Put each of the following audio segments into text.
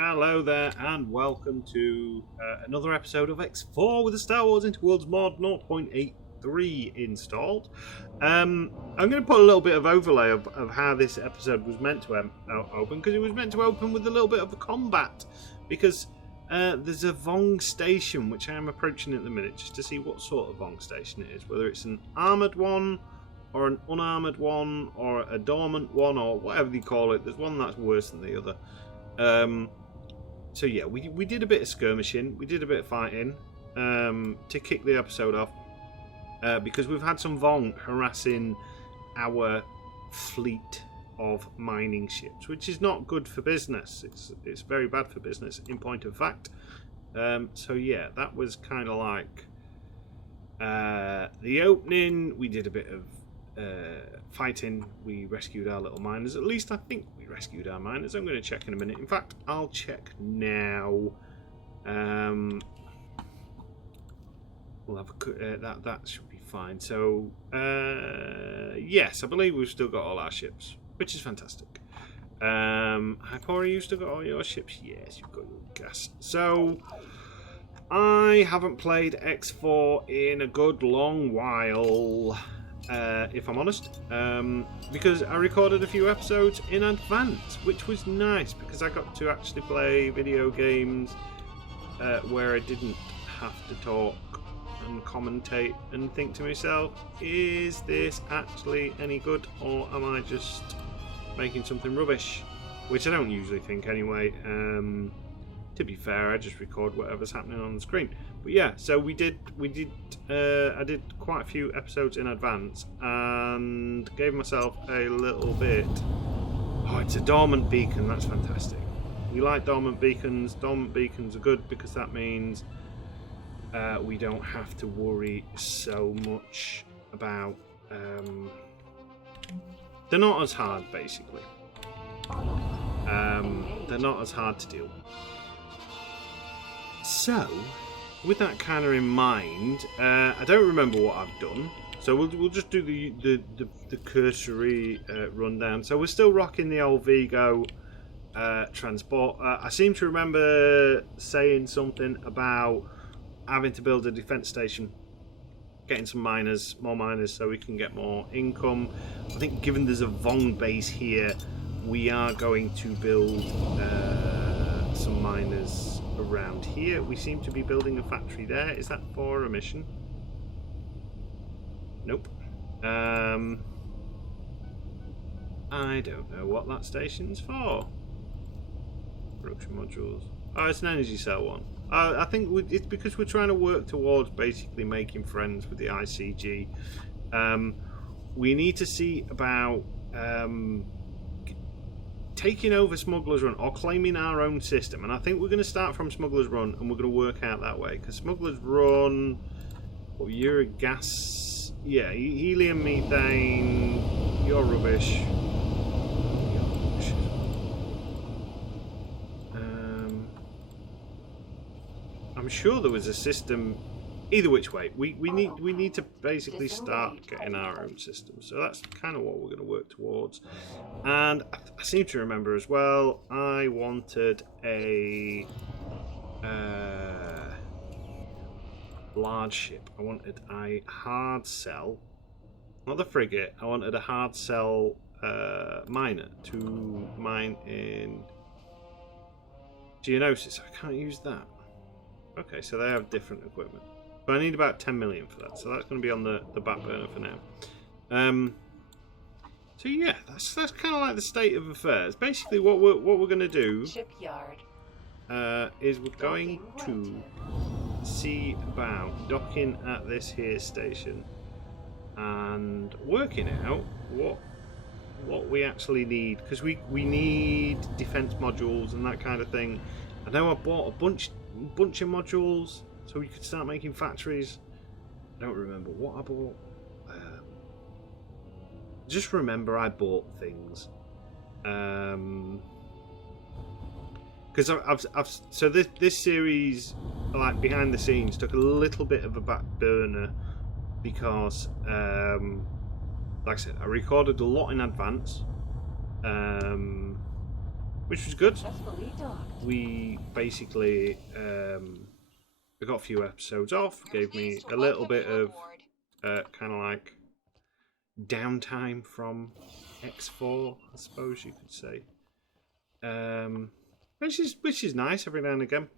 Hello there, and welcome to another episode of X4 with the Star Wars Interworlds mod 0.83 installed. I'm going to put a little bit of overlay of how this episode was meant to open, because it was meant to open with a little bit of a combat, because there's a Vong station which I am approaching at the minute just to see what sort of Vong station it is, whether it's an armoured one or an unarmoured one or a dormant one or whatever you call it. There's one that's worse than the other. So yeah, we did a bit of skirmishing, we did a bit of fighting to kick the episode off because we've had some Vong harassing our fleet of mining ships, which is not good for business. It's very bad for business in point of fact. So yeah, that was kind of like the opening. We did a bit of fighting. We rescued our little miners. At least I think we rescued our miners. I'm going to check in a minute. In fact, I'll check now. We'll have that should be fine. So yes, I believe we've still got all our ships, which is fantastic. Hypora, you still got all your ships? Yes, you've got your gas. So I haven't played X4 in a good long while. If I'm honest, because I recorded a few episodes in advance, which was nice because I got to actually play video games where I didn't have to talk and commentate and think to myself, is this actually any good, or am I just making something rubbish? Which I don't usually think anyway. To be fair, I just record whatever's happening on the screen. But yeah, so I did quite a few episodes in advance and gave myself a little bit. Oh, it's a dormant beacon. That's fantastic. We like dormant beacons. Dormant beacons are good because that means we don't have to worry so much about. They're not as hard, basically. They're not as hard to deal with. So, with that kind of in mind, I don't remember what I've done, so we'll just do the cursory rundown. So we're still rocking the old Vigo transport. I seem to remember saying something about having to build a defense station, getting some miners, more miners, so we can get more income. I think given there's a Vong base here, we are going to build some miners around here. We seem to be building a factory there. Is that for a mission? Nope. I don't know what that station's for. Production modules. Oh, it's an energy cell one. I think it's because we're trying to work towards basically making friends with the ICG. We need to see about taking over Smuggler's Run or claiming our own system, and I think we're going to start from Smuggler's Run and we're going to work out that way, because Smuggler's Run, you're a gas, yeah, helium, methane, you're rubbish. I'm sure there was a system. Either which way, we need to basically start getting our own system. So that's kind of what we're going to work towards. And I seem to remember as well, I wanted a large ship. I wanted a hard cell, not the frigate. I wanted a hard cell miner to mine in Geonosis. I can't use that. Okay, so they have different equipment. But I need about 10 million for that, so that's going to be on the back burner for now. So yeah, that's kind of like the state of affairs. Basically, what we're going to do is we're going to see about docking at this here station and working out what we actually need, because we need defense modules and that kind of thing. I know I bought a bunch of modules, so we could start making factories. I don't remember what I bought. Just remember I bought things. Because so this series, like behind the scenes, took a little bit of a back burner because, like I said, I recorded a lot in advance. which was good. Successfully docked. We basically I got a few episodes off, gave me a little bit of kind of like downtime from X4, I suppose you could say, which is nice every now and again.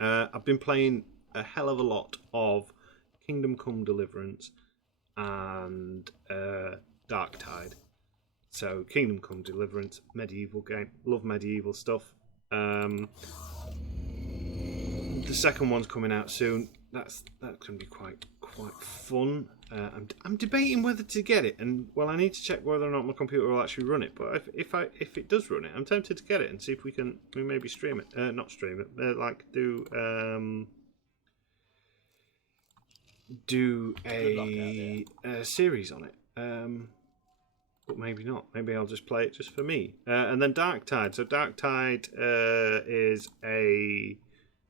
I've been playing a hell of a lot of Kingdom Come Deliverance and Dark Tide. So Kingdom Come Deliverance, medieval game, love medieval stuff. The second one's coming out soon. That's going to be quite fun. I'm debating whether to get it, and well, I need to check whether or not my computer will actually run it. But if it does run it, I'm tempted to get it and see if we maybe stream it. Not stream it, like do a series on it. But maybe not. Maybe I'll just play it just for me. And then Dark Tide. So Dark Tide is a...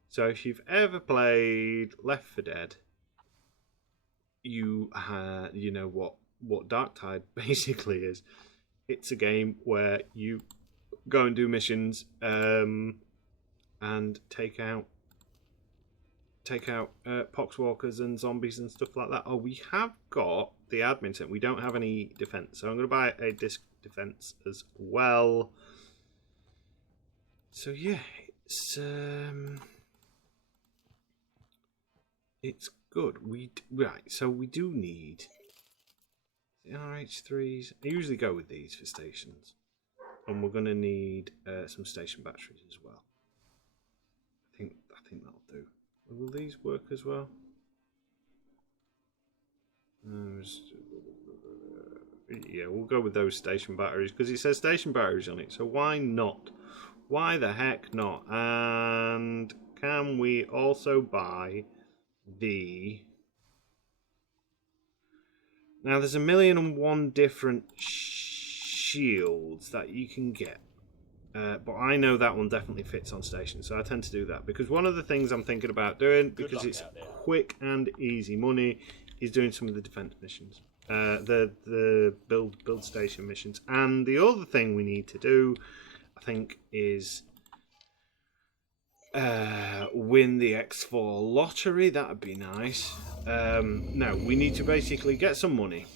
So if you've ever played Left 4 Dead, you know what Dark Tide basically is. It's a game where you go and do missions and take out poxwalkers and zombies and stuff like that. Oh, we have got the admin set. We don't have any defense, so I'm going to buy a disc defense as well. So yeah, it's good. So we do need the RH3s. I usually go with these for stations, and we're going to need some station batteries as well. I think that'll do. Will these work as well? Yeah, we'll go with those station batteries because it says station batteries on it. So why not? Why the heck not? And can we also buy the... Now there's 1,000,001 different shields that you can get. But I know that one definitely fits on station, so I tend to do that. Because one of the things I'm thinking about doing, because it's quick and easy money, is doing some of the defense missions. The build station missions. And the other thing we need to do, I think, is win the X4 lottery. That would be nice. No, we need to basically get some money.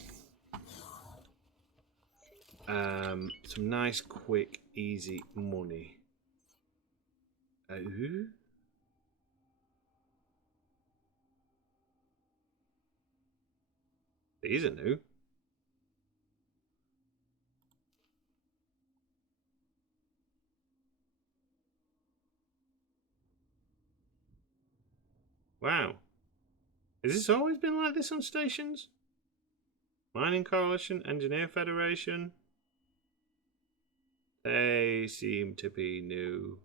Some nice, quick, easy money. These are new. Wow. Has this always been like this on stations? Mining Coalition, Engineer Federation. They seem to be new.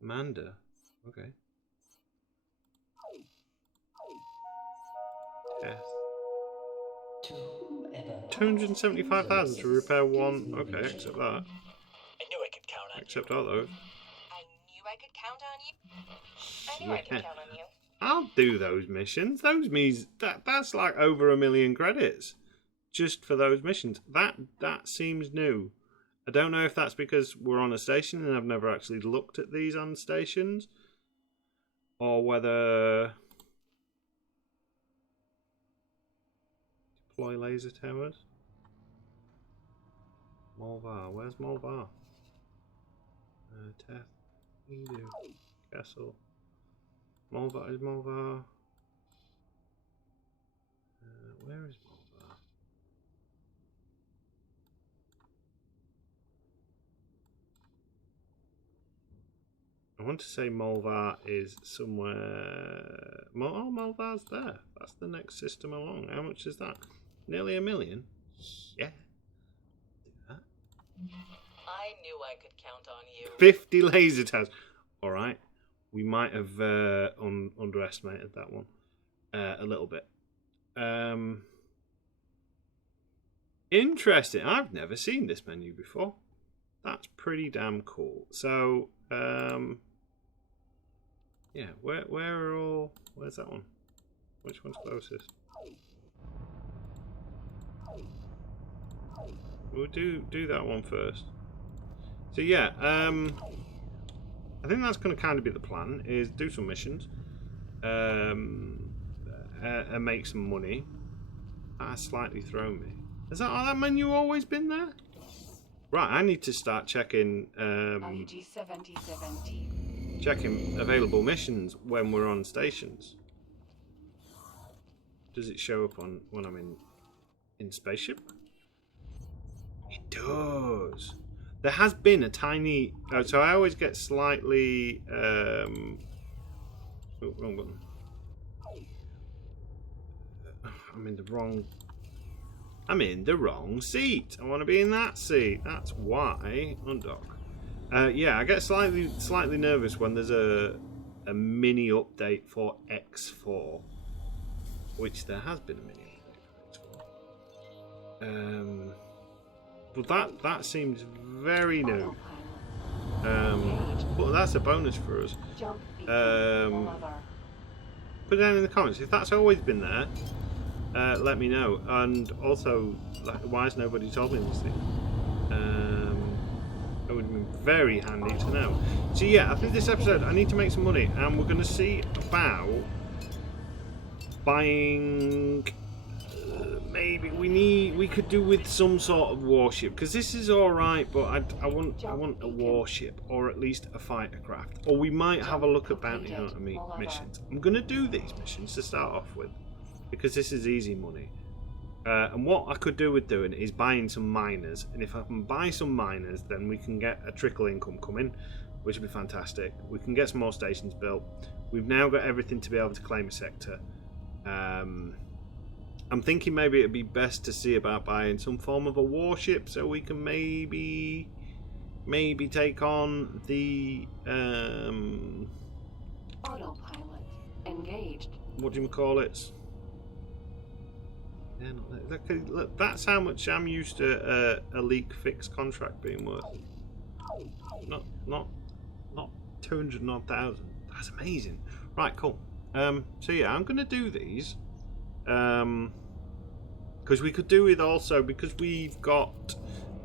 Amanda. Okay. Death. 275,000 to repair one. Okay, accept that. I knew I could count on Accept all those. I knew I could count on you. I knew I could count on you. I'll do those missions. Those means that's like over 1,000,000 credits just for those missions. That seems new. I don't know if that's because we're on a station and I've never actually looked at these on stations, or whether deploy laser towers. Molvar, where's Molvar? Teth, Edu, Castle. Molvar is Molvar. Where is Molvar? I want to say Molvar is somewhere. Oh, Molvar's there. That's the next system along. How much is that? Nearly 1,000,000. Yeah. Do that. I knew I could count on you. 50 laser towers. All right. We might have underestimated that one a little bit. Interesting. I've never seen this menu before. That's pretty damn cool. So, yeah, where are all... Where's that one? Which one's closest? we'll do that one first. So yeah, I think that's going to kind of be the plan, is do some missions, and make some money. That has slightly thrown me. Has that menu always been there? Right, I need to start checking checking available missions when we're on stations. Does it show up on when I'm in spaceship? It does. There has been a tiny. So I always get slightly. Oh, wrong button. I'm in the wrong. I'm in the wrong seat. I want to be in that seat. That's why. Undock. Yeah, I get slightly nervous when there's a mini update for X4, which there has been a mini update for X4. But that seems very new. But that's a bonus for us. Put it down in the comments if that's always been there. Let me know. And also, why has nobody told me this thing? It would have been very handy to know. So yeah, I think this episode I need to make some money, and we're going to see about buying. Maybe we could do with some sort of warship, because this is all right, but I want a warship, or at least a fighter craft, or we might have a look at bounty hunter missions. I'm going to do these missions to start off with, because this is easy money. And what I could do with doing is buying some miners, and if I can buy some miners, then we can get a trickle income coming, which would be fantastic. We can get some more stations built. We've now got everything to be able to claim a sector. I'm thinking maybe it'd be best to see about buying some form of a warship, so we can maybe take on the autopilot engaged. What do you call it? Yeah, look, that's how much I'm used to a leak fix contract being worth. Not 200,000. That's amazing. Right, cool. So yeah, I'm gonna do these. Because we could do with also, because we've got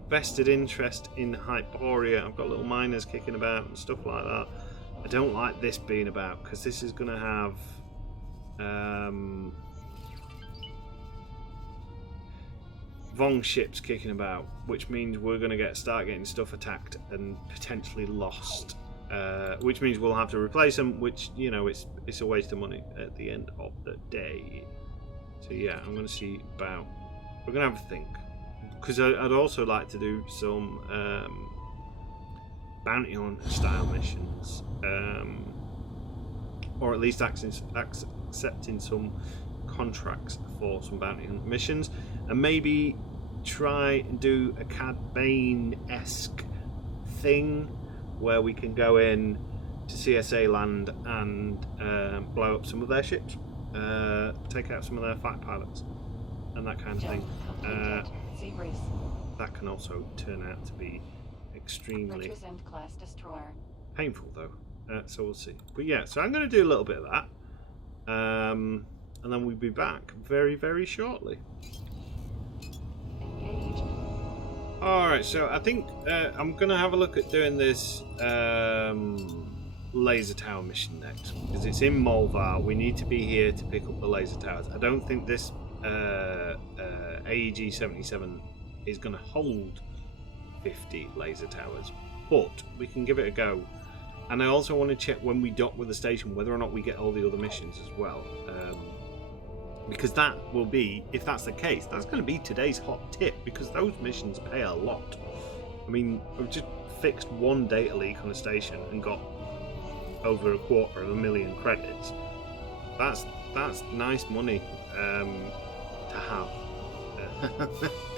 vested interest in Hyporia. I've got little miners kicking about and stuff like that. I don't like this being about, because this is going to have Vong ships kicking about, which means we're going to start getting stuff attacked and potentially lost. Which means we'll have to replace them, which, you know, it's a waste of money at the end of the day. So yeah, I'm going to see about. We're going to have a think, because I'd also like to do some bounty hunter style missions, or at least accepting some contracts for some bounty hunter missions, and maybe try and do a Cad Bane-esque thing where we can go in to CSA land and blow up some of their ships. Take out some of their fight pilots and that kind of thing. That can also turn out to be extremely painful, though. So we'll see. But yeah, so I'm going to do a little bit of that, and then we'll be back very, very shortly. Alright, so I think I'm going to have a look at doing this laser tower mission next, because it's in Molvar. We need to be here to pick up the laser towers. I don't think this AEG 77 is going to hold 50 laser towers, but we can give it a go. And I also want to check when we dock with the station whether or not we get all the other missions as well, because that will be, if that's the case, that's going to be today's hot tip, because those missions pay a lot. I mean, we've just fixed one data leak on a station and got over 250,000 credits. That's nice money to have.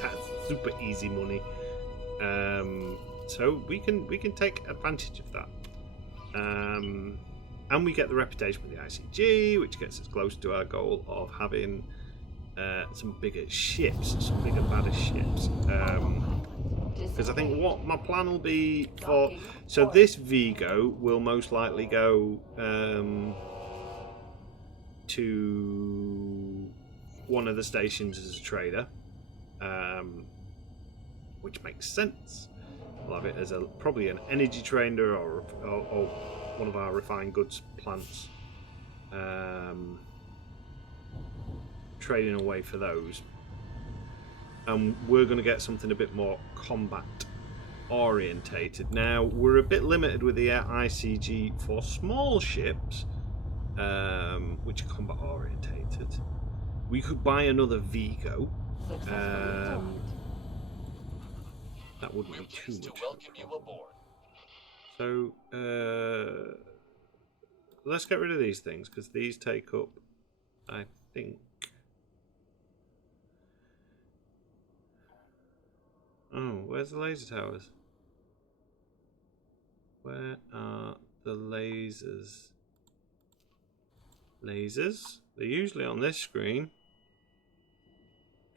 That's super easy money. So we can take advantage of that. And we get the reputation with the ICG, which gets us close to our goal of having some bigger ships, some bigger, badder ships. Because I think what my plan will be for... So this Vigo will most likely go to one of the stations as a trader. which makes sense. We'll have it as probably an energy trader or one of our refined goods plants. Trading away for those. And we're going to get something a bit more combat orientated. Now, we're a bit limited with the ICG for small ships, which are combat orientated. We could buy another Vigo. That wouldn't be too much. Welcome you aboard. So, let's get rid of these things, because these take up, I think... Oh, where's the laser towers? Where are the lasers? Lasers? They're usually on this screen.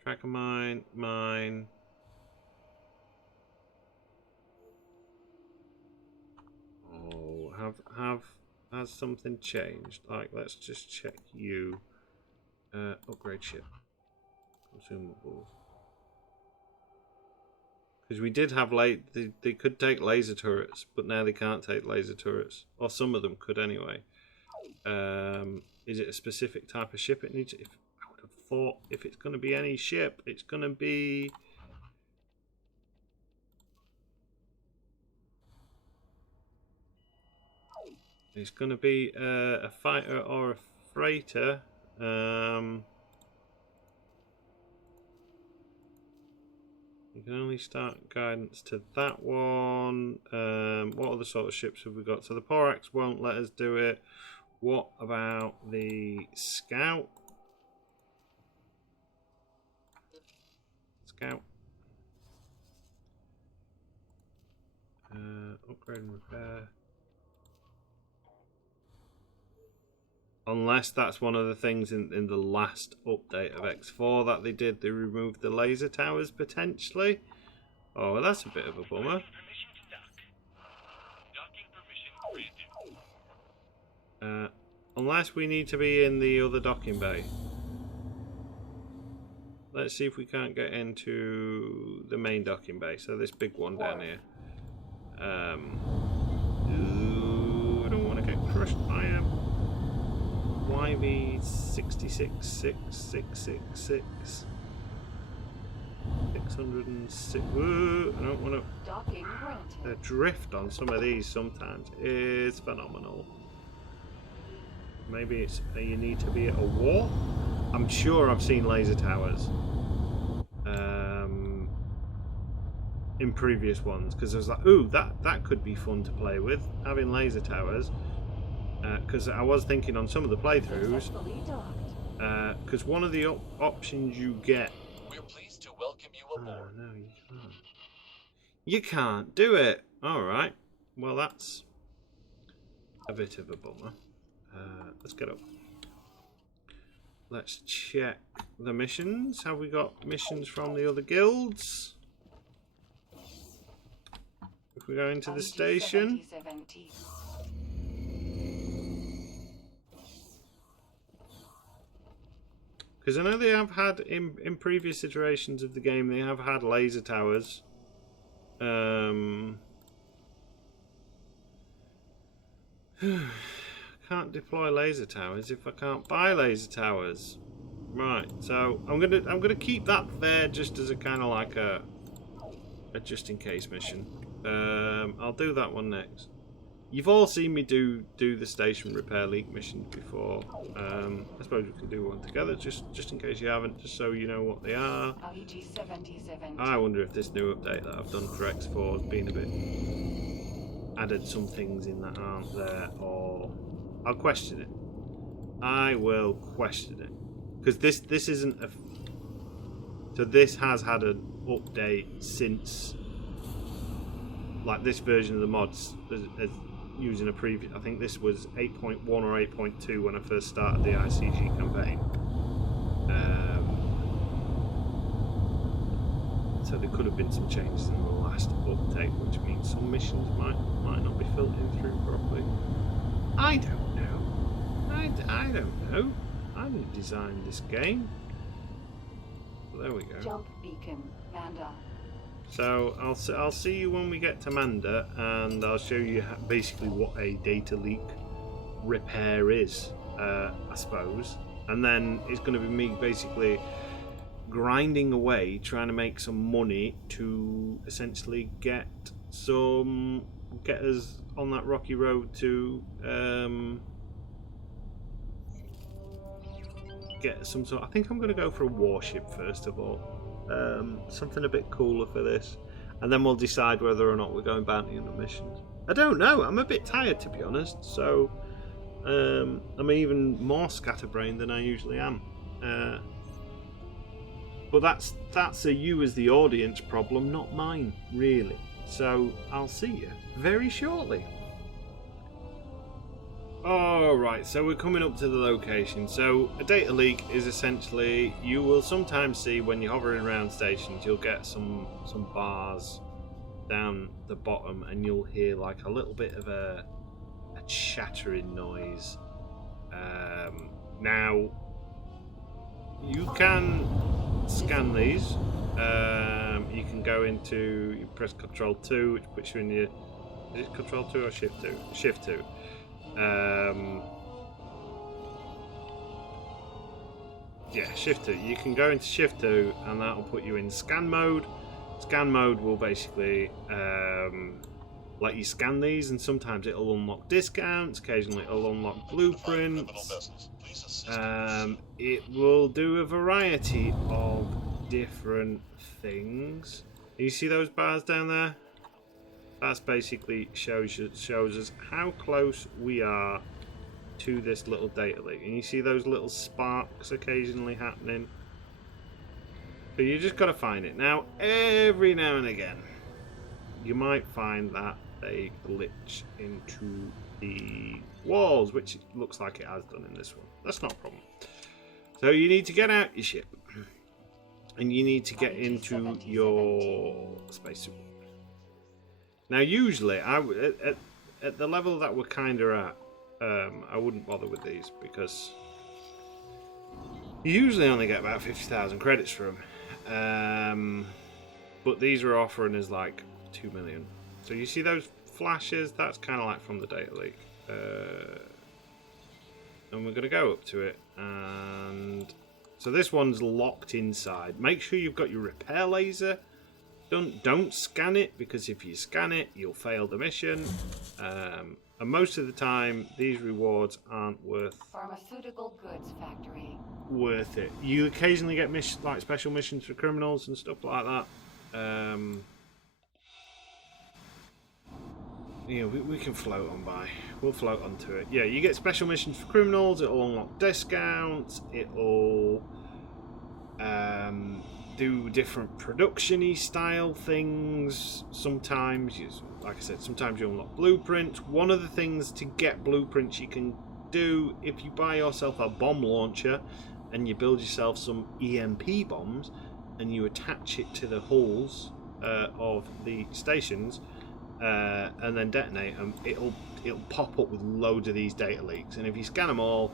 Tracker mine, mine. Oh, has something changed? Like, let's just check you. Upgrade ship. Consumables. Because we did have they could take laser turrets, but now they can't take laser turrets, or some of them could anyway. Is it a specific type of ship it needs? I would have thought if it's going to be any ship, it's going to be. It's going to be a fighter or a freighter. You can only start guidance to that one. What other sort of ships have we got? So the Porax won't let us do it. What about the Scout? Scout. Upgrade and repair. Unless that's one of the things in the last update of X4 that they did. They removed the laser towers, potentially. Oh, well, that's a bit of a bummer. Unless we need to be in the other docking bay. Let's see if we can't get into the main docking bay. So this big one down here. Ooh, I don't want to get crushed by him. YB 66666 606. Whoa, I don't want to. The drift on some of these sometimes is phenomenal. Maybe it's you need to be at a war. I'm sure I've seen laser towers in previous ones, because I was like, ooh, that could be fun to play with, having laser towers. Because I was thinking on some of the playthroughs, because one of the options you get. We're pleased to welcome you aboard. Oh, no, you can't. You can't do it. All right. Well, that's a bit of a bummer. Let's get up. Let's check the missions. Have we got missions from the other guilds? If we go into the station. Because I know they have had, in previous iterations of the game, they have had laser towers. Can't deploy laser towers if I can't buy laser towers. Right, so I'm gonna keep that there just as a kind of like a just in case mission. I'll do that one next. You've all seen me do the station repair leak missions before. I suppose we can do one together, just in case you haven't, just so you know what they are. I wonder if this new update that I've done for X4 has been a bit added some things in that aren't there, or I'll question it. I will question it, because this isn't a. So this has had an update since, like this version of the mods as using a previous. I think this was 8.1 or 8.2 when I first started the ICG campaign. So there could have been some changes in the last update, which means some missions might not be filtering through properly. I don't know. I don't know. I didn't design this game. Well, there we go. Jump beacon, Manda. So I'll see you when we get to Manda, and I'll show you basically what a data leak repair is, I suppose. And then it's going to be me basically grinding away, trying to make some money to essentially get us on that rocky road to get some sort. I think I'm going to go for a warship first of all. Something a bit cooler for this, and then we'll decide whether or not we're going bounty hunter missions. I don't know. I'm a bit tired, to be honest. So I'm even more scatterbrained than I usually am. But that's a you as the audience problem, not mine, really. So I'll see you very shortly. Alright, so we're coming up to the location. So a data leak is essentially, you will sometimes see when you're hovering around stations, you'll get some bars down the bottom, and you'll hear like a little bit of a chattering noise. Now you can scan these. You can go into, you press Control 2, which puts you in your, is it Control 2 or Shift 2? Shift 2. Yeah, Shift 2. You can go into Shift 2 and that'll put you in scan mode. Scan mode will basically let you scan these, and sometimes it'll unlock discounts, occasionally it'll unlock blueprints. It will do a variety of different things. You see those bars down there? That's basically shows us how close we are to this little data leak. And you see those little sparks occasionally happening. So you just got to find it. Now, every now and again, you might find that they glitch into the walls, which it looks like it has done in this one. That's not a problem. So you need to get out your ship. And you need to get into your spacesuit. Now, usually, at the level that we're kind of at, I wouldn't bother with these because you usually only get about 50,000 credits for them. But these are offering us like 2 million. So you see those flashes? That's kind of like from the data leak. And we're going to go up to it. And so this one's locked inside. Make sure you've got your repair laser. Don't scan it, because if you scan it, you'll fail the mission. And most of the time, these rewards aren't worth Pharmaceutical goods factory. Worth it. You occasionally get like special missions for criminals and stuff like that. Yeah, we can float on by. We'll float onto it. Yeah, you get special missions for criminals. It'll unlock discounts. It'll do different production-y style things. Sometimes, like I said, sometimes you unlock blueprints. One of the things to get blueprints you can do, if you buy yourself a bomb launcher and you build yourself some EMP bombs and you attach it to the hulls of the stations and then detonate them, it'll pop up with loads of these data leaks. And if you scan them all,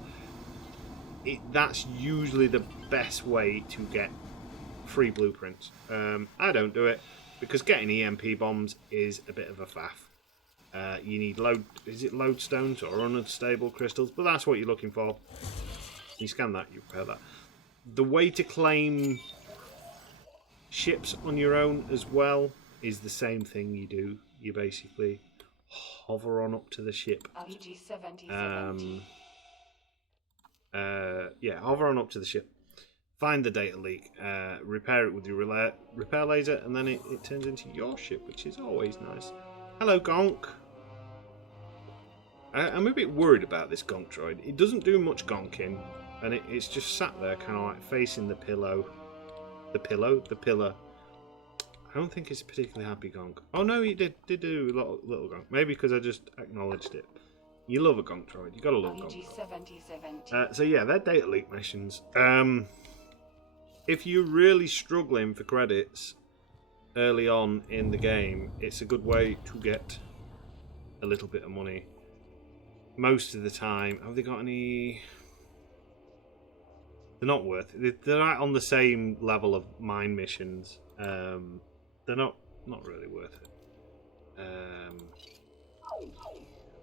that's usually the best way to get free blueprints. I don't do it because getting EMP bombs is a bit of a faff. You need lodestones or unstable crystals, but that's what you're looking for. You scan that, you repair that. The way to claim ships on your own as well is the same thing you do. You basically hover on up to the ship. Yeah, hover on up to the ship. Find the data leak, repair it with your repair laser, and then it turns into your ship, which is always nice. Hello, Gonk. I'm a bit worried about this Gonk droid. It doesn't do much gonking, and it's just sat there kind of like facing the pillow. The pillar. I don't think it's a particularly happy Gonk. Oh no, he did do a little Gonk. Maybe because I just acknowledged it. You love a Gonk droid. You gotta love Gonk. So yeah, they're data leak missions. If you're really struggling for credits early on in the game, it's a good way to get a little bit of money. Most of the time, have they got any? They're not worth it. They're not on the same level of mine missions. They're not Not really worth it.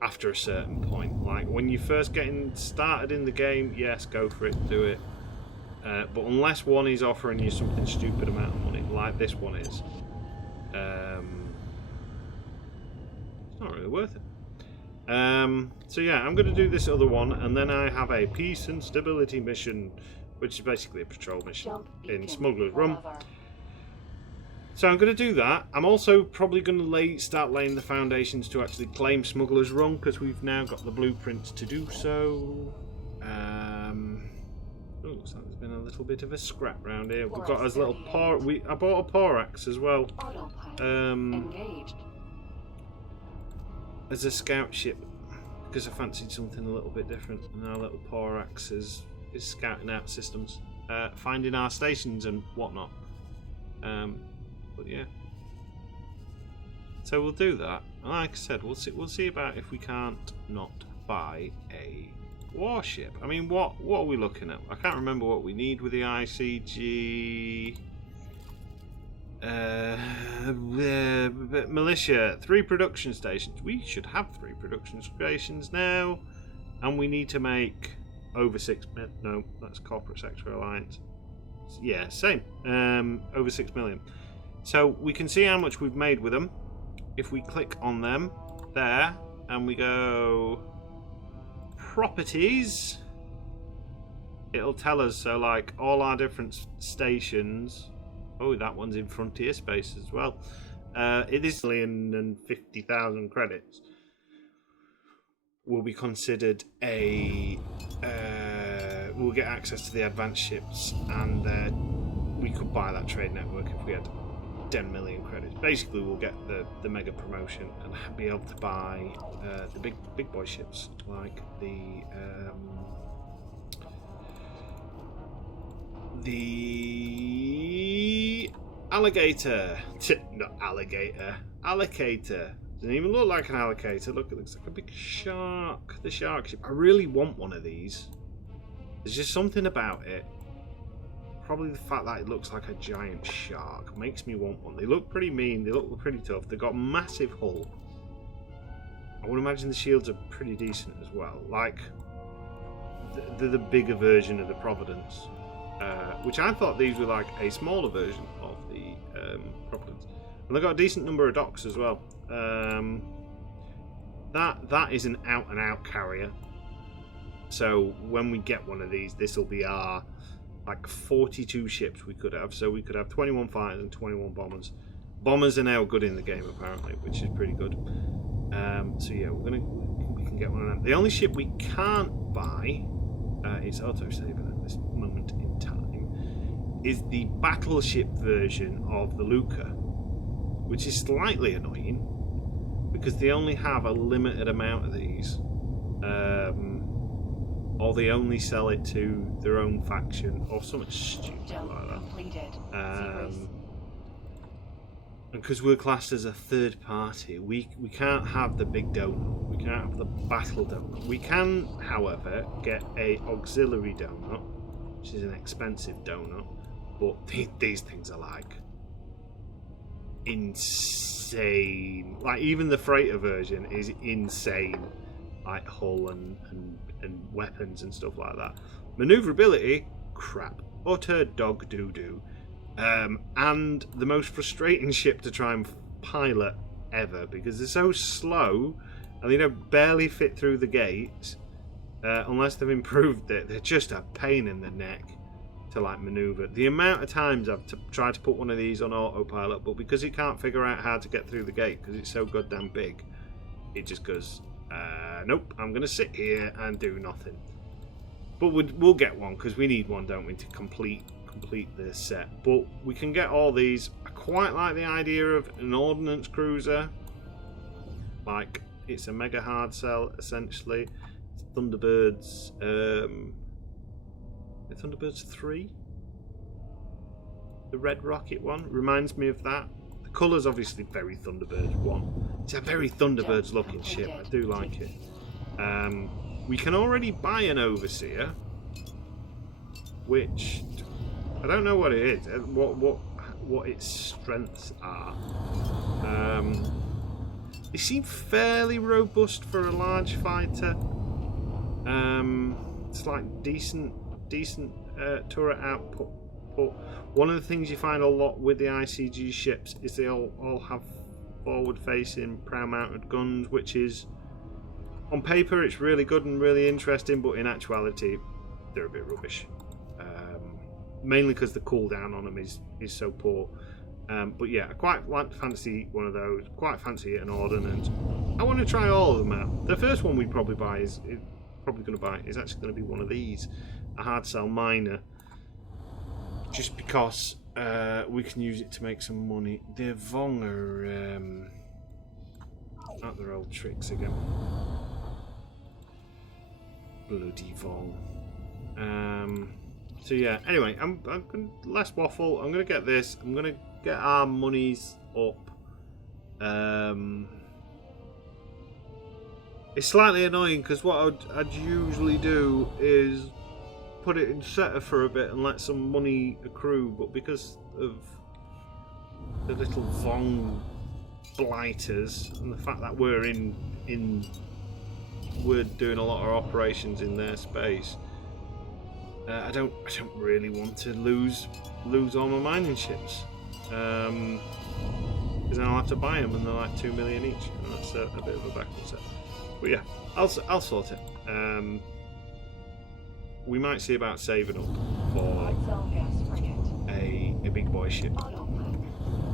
After a certain point, like when you first getting started in the game, yes, go for it, do it. But unless one is offering you something stupid amount of money, like this one is, it's not really worth it. So yeah, I'm going to do this other one, and then I have a peace and stability mission, which is basically a patrol mission in Smuggler's Run. So I'm going to do that. I'm also probably going to start laying the foundations to actually claim Smuggler's Run, because we've now got the blueprints to do so. Looks like there's been a little bit of a scrap round here. We've got us little I bought a Porax as well. As a scout ship, because I fancied something a little bit different. And our little Porax is scouting out systems, finding our stations and whatnot. But yeah, so we'll do that. And like I said, we'll see about if we can't not buy a warship. I mean, what are we looking at? I can't remember what we need with the ICG. Militia, 3 production stations. We should have 3 production stations now, and we need to make over 6 million. No, that's Corporate Sector Alliance. Yeah, same. Over 6 million. So we can see how much we've made with them. If we click on them there and we go properties, it'll tell us, so like all our different stations. Oh, that one's in frontier space as well. It is 1,050,000 credits. Will be considered a. We'll get access to the advanced ships, and we could buy that trade network if we had 10 million credits. Basically, we'll get the mega promotion and be able to buy the big boy ships like the alligator. Not alligator. Allocator. Doesn't even look like an alligator. Look, it looks like a big shark. The shark ship. I really want one of these. There's just something about it. Probably the fact that it looks like a giant shark makes me want one. They look pretty mean. They look pretty tough. They've got massive hull. I would imagine the shields are pretty decent as well. Like, they're the bigger version of the Providence. Which I thought these were like a smaller version of the Providence. And they've got a decent number of docks as well. That is an out-and-out carrier. So when we get one of these, this will be our like 42 ships we could have. So we could have 21 fighters and 21 bombers. Bombers are now good in the game apparently, which is pretty good. So yeah, we can get one of them. The only ship we can't buy, it's autosaving at this moment in time, is the battleship version of the Luca, which is slightly annoying because they only have a limited amount of these. Or they only sell it to their own faction, or something stupid like that. And because we're classed as a third party, we can't have the big donut. We can't have the battle donut. We can, however, get a auxiliary donut, which is an expensive donut. But these things are like insane. Like even the freighter version is insane. Like hull and weapons and stuff like that. Maneuverability, crap. Utter dog doo-doo. And the most frustrating ship to try and pilot ever because they're so slow and they don't barely fit through the gates unless they've improved it. They're just a pain in the neck to like maneuver. The amount of times I've tried to put one of these on autopilot, but because it can't figure out how to get through the gate because it's so goddamn big, it just goes, nope, I'm going to sit here and do nothing. But we'll get one because we need one, don't we, to complete the set. But we can get all these. I quite like the idea of an ordnance cruiser. Like, it's a mega hard sell, essentially. It's Thunderbirds. Thunderbirds 3? The red rocket one reminds me of that. The colour's obviously very Thunderbirds 1. It's a very Thunderbirds looking ship. I do like it. We can already buy an Overseer, which I don't know what it is. what its strengths are. They seem fairly robust for a large fighter. It's like decent turret output. But one of the things you find a lot with the ICG ships is they all have forward-facing prow-mounted guns, which is, on paper, it's really good and really interesting, but in actuality, they're a bit rubbish. Mainly because the cooldown on them is so poor. But yeah, I quite fancy one of those. Quite fancy an ordnance. I want to try all of them out. The first one we probably buy is actually going to be one of these, a hard sell miner, just because we can use it to make some money. The Vong are at their old tricks again. Bloody Vong. So yeah. Anyway, I'm going less waffle. I'm going to get this. I'm going to get our monies up. It's slightly annoying because what I'd usually do is put it in setter for a bit and let some money accrue, but because of the little Vong blighters and the fact that we're we're doing a lot of operations in their space, I don't really want to lose all my mining ships, because then I'll have to buy them and they're like 2 million each, and that's a bit of a backward set. But yeah, I'll sort it. We might see about saving up for a big boy ship.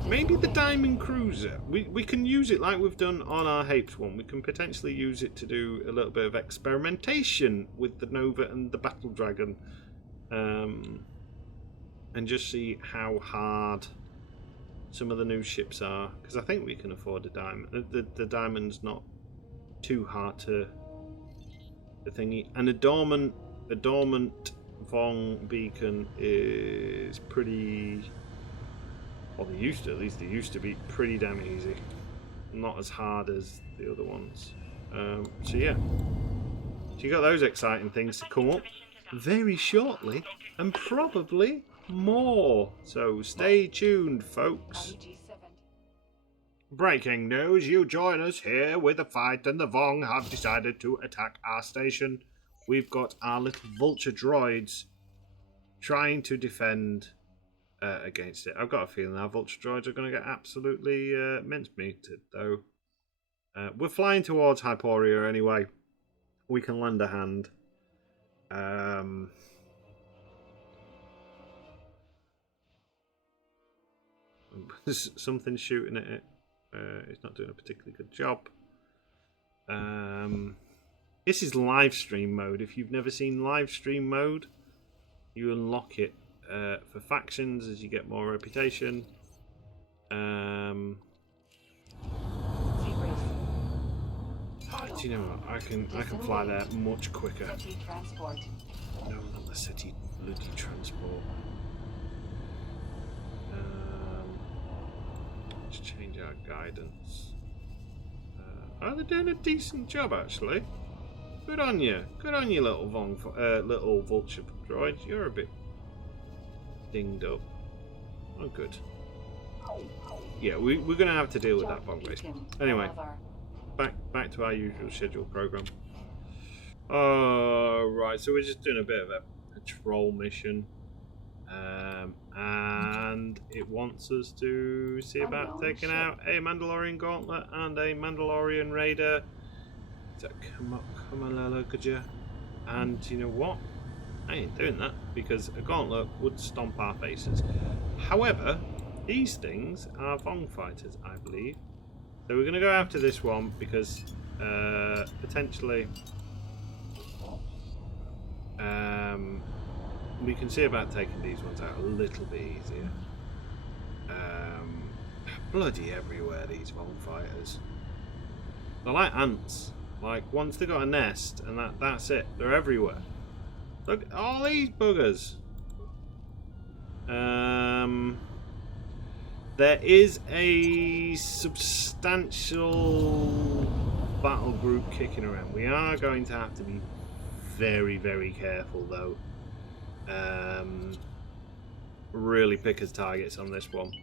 Maybe the Diamond Cruiser. We can use it like we've done on our Hapes one. We can potentially use it to do a little bit of experimentation with the Nova and the Battle Dragon, and just see how hard some of the new ships are. Because I think we can afford a diamond. The diamond's not too hard to thingy, and a dormant Vong beacon is pretty. Well, they used to be pretty damn easy. Not as hard as the other ones. So yeah. So you got those exciting things to come up very shortly, and probably more. So stay tuned, folks. Breaking news, you join us here with a fight, and the Vong have decided to attack our station. We've got our little vulture droids trying to defend against it. I've got a feeling our vulture droids are going to get absolutely mincemeated, though. We're flying towards Hyporia anyway. We can lend a hand. Something's shooting at it. It's not doing a particularly good job. This is live stream mode. If you've never seen live stream mode, you unlock it for factions as you get more reputation. Do you know what? I can fly there much quicker. No, not the city bloody transport. Let's change our guidance. They're doing a decent job actually. Good on you, little Vong, little vulture droids. You're a bit dinged up. Oh, good. Yeah, we're gonna have to deal with that Vong base. Anyway, back to our usual scheduled program. Right, so we're just doing a bit of a troll mission, and it wants us to see about taking out a Mandalorian Gauntlet and a Mandalorian Raider. So come on, could you? And you know what? I ain't doing that because a Gauntlet would stomp our faces. However, these things are Vong fighters, I believe. So we're going to go after this one because potentially we can see about taking these ones out a little bit easier. Bloody everywhere, these Vong fighters. They're like ants. Like, once they got a nest, and that's it. They're everywhere. Look at all these buggers. There is a substantial battle group kicking around. We are going to have to be very, very careful, though. Really pick as targets on this one.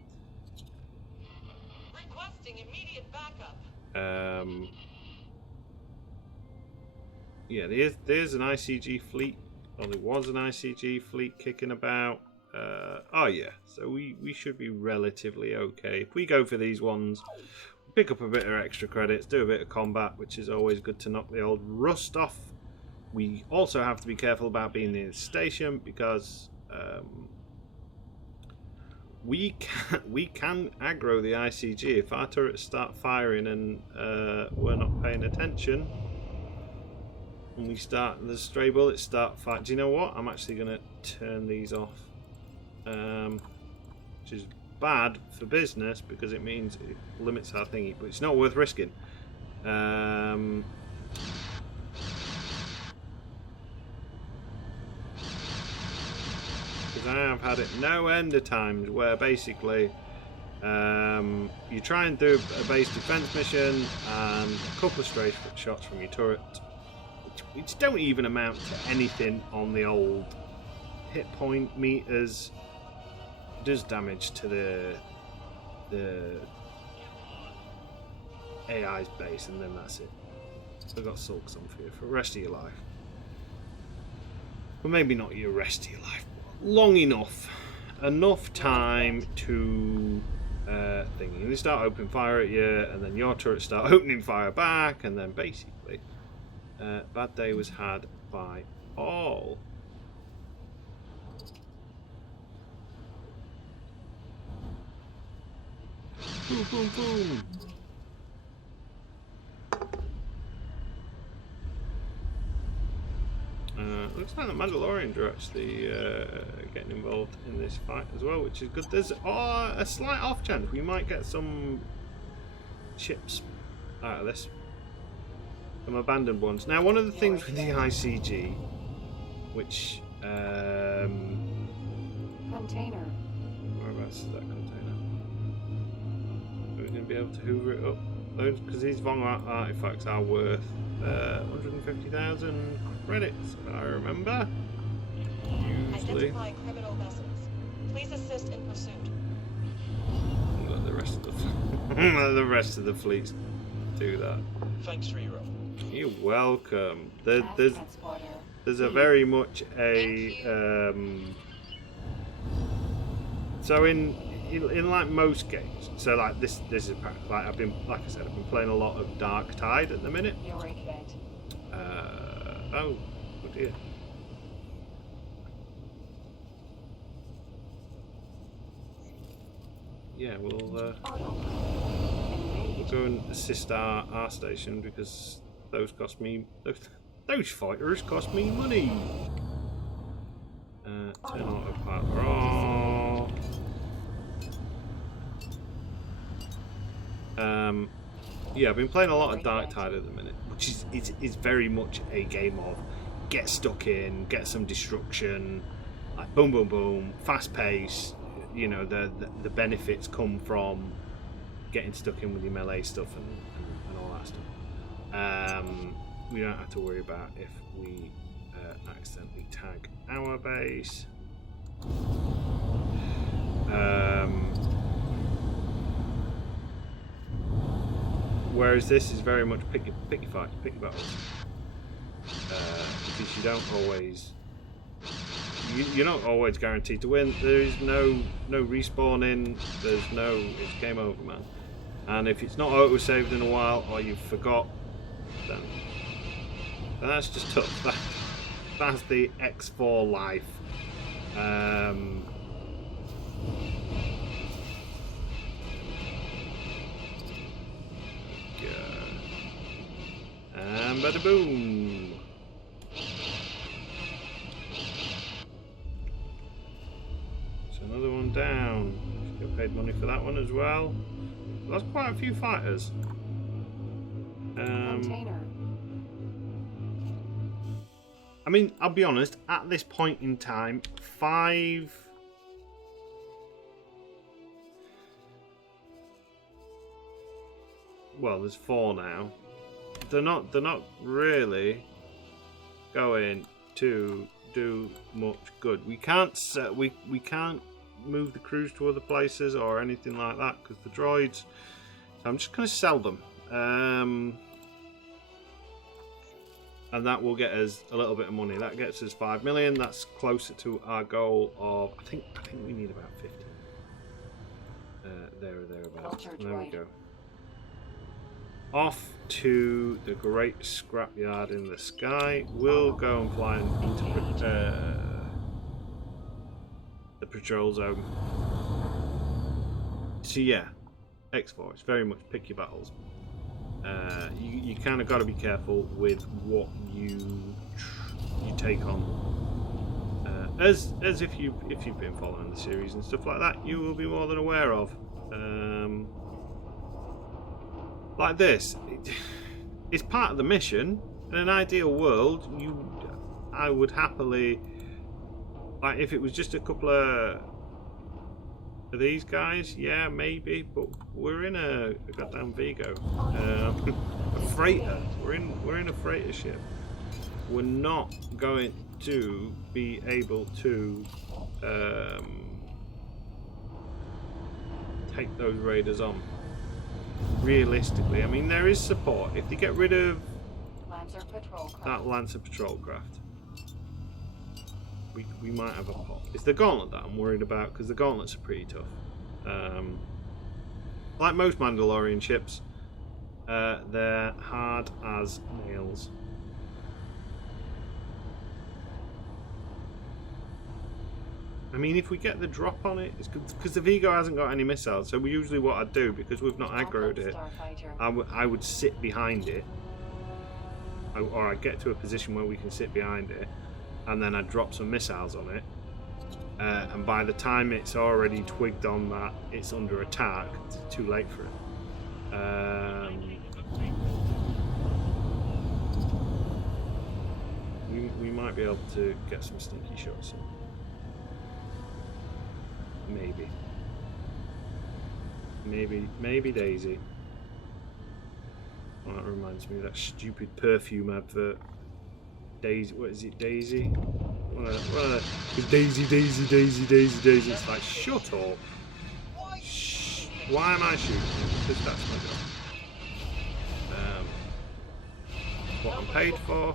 Yeah, there's an ICG fleet. Or there was an ICG fleet kicking about. Oh yeah, so we should be relatively okay. If we go for these ones, pick up a bit of extra credits, do a bit of combat, which is always good to knock the old rust off. We also have to be careful about being near the station because we can aggro the ICG if our turrets start firing and we're not paying attention. And we start, the stray bullets start fighting. Do you know what? I'm actually going to turn these off. Which is bad for business because it means it limits our thingy, but it's not worth risking. Because I have had it no end of times where basically you try and do a base defense mission and a couple of stray shots from your turret, which don't even amount to anything on the old hit point meters, does damage to the AI's base, and then that's it. I've got sulks on for you for the rest of your life. Well, maybe not your rest of your life, but long enough time to thinking. They start opening fire at you, and then your turrets start opening fire back, and then basically bad day was had by all. Boom, boom, boom. Looks like the Mandalorians are actually getting involved in this fight as well, which is good. There's a slight off chance we might get some ships out of this. Some abandoned ones. Now, one of the things with the ICG, which Container. whereabouts is that container? Are we going to be able to hoover it up? Those, because these Vong artifacts are worth 150,000 credits, if I remember. Usually. Identifying criminal vessels. Please assist in pursuit. Let the rest of the let the rest of the fleets do that. Thanks for your help. You're welcome. There's a very much a so in like most games. So like this is like I've been playing a lot of Dark Tide at the minute. Oh dear. Yeah, we'll go and assist our station because those cost me those fighters cost me money. Turn autopilot off. Yeah, I've been playing a lot of Dark Tide at the minute, which is very much a game of get stuck in, get some destruction, like boom, boom, boom, fast pace. You know, the benefits come from getting stuck in with your melee stuff and all that stuff. We don't have to worry about if we accidentally tag our base. Whereas this is very much pick your fights, pick your battles. Because you don't always, you're not always guaranteed to win. There is no respawning. There's no, it's game over, man. And if it's not auto saved in a while or you forgot, then that's just tough. That's the X4 life. And bada boom. So another one down. Should get paid money for that one as well. That's quite a few fighters. I mean, I'll be honest, at this point in time, 5... Well, there's 4 now. They're not really going to do much good. We can't we can't move the crews to other places or anything like that because the droids. So I'm just going to sell them. And that will get us a little bit of money. That gets us 5 million. That's closer to our goal of I think we need about 50. There or thereabouts. Culture There we droid. go. Off to the great scrapyard in the sky. We'll go and fly into the patrol zone. So yeah, X4. It's very much pick your battles. You kind of got to be careful with what you take on. As if you've been following the series and stuff like that, you will be more than aware of. Like this, it's part of the mission. In an ideal world, I would happily, like, if it was just a couple of these guys, yeah, maybe. But we're in a goddamn Vigo, a freighter. We're in a freighter ship. We're not going to be able to take those raiders on. Realistically, I mean, there is support. If they get rid of that Lancer patrol craft, we might have a pop. It's the gauntlet that I'm worried about, because the gauntlets are pretty tough. Like most Mandalorian ships, they're hard as nails. I mean, if we get the drop on it, it's good, because the Vigo hasn't got any missiles. So usually what I'd do, because we've not aggroed it, I would sit behind it, or I'd get to a position where we can sit behind it, and then I'd drop some missiles on it. And by the time it's already twigged on that it's under attack, it's too late for it. We might be able to get some sneaky shots in. Maybe Daisy. Oh, that reminds me of that stupid perfume advert. Daisy, what is it? Daisy? Daisy. It's like, shut up. Shh. Why am I shooting? Because that's my job. What I'm paid for.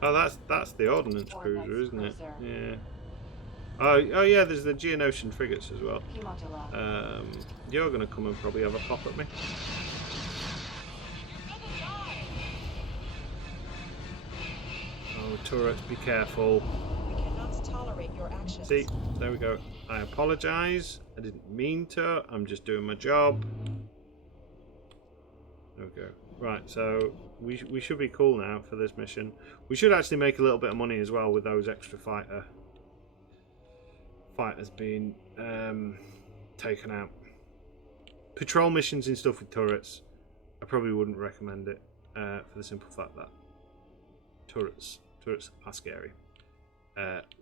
Oh, that's the ordnance cruiser, isn't it? Yeah. Oh yeah, there's the Geonosian frigates as well. You're gonna come and probably have a pop at me. Oh, turrets, be careful. We cannot tolerate your actions. See, there we go. I apologise. I didn't mean to. I'm just doing my job. Okay. Right, so we should be cool now for this mission. We should actually make a little bit of money as well with those extra fighters being taken out. Patrol missions and stuff with turrets, I probably wouldn't recommend it for the simple fact that turrets are scary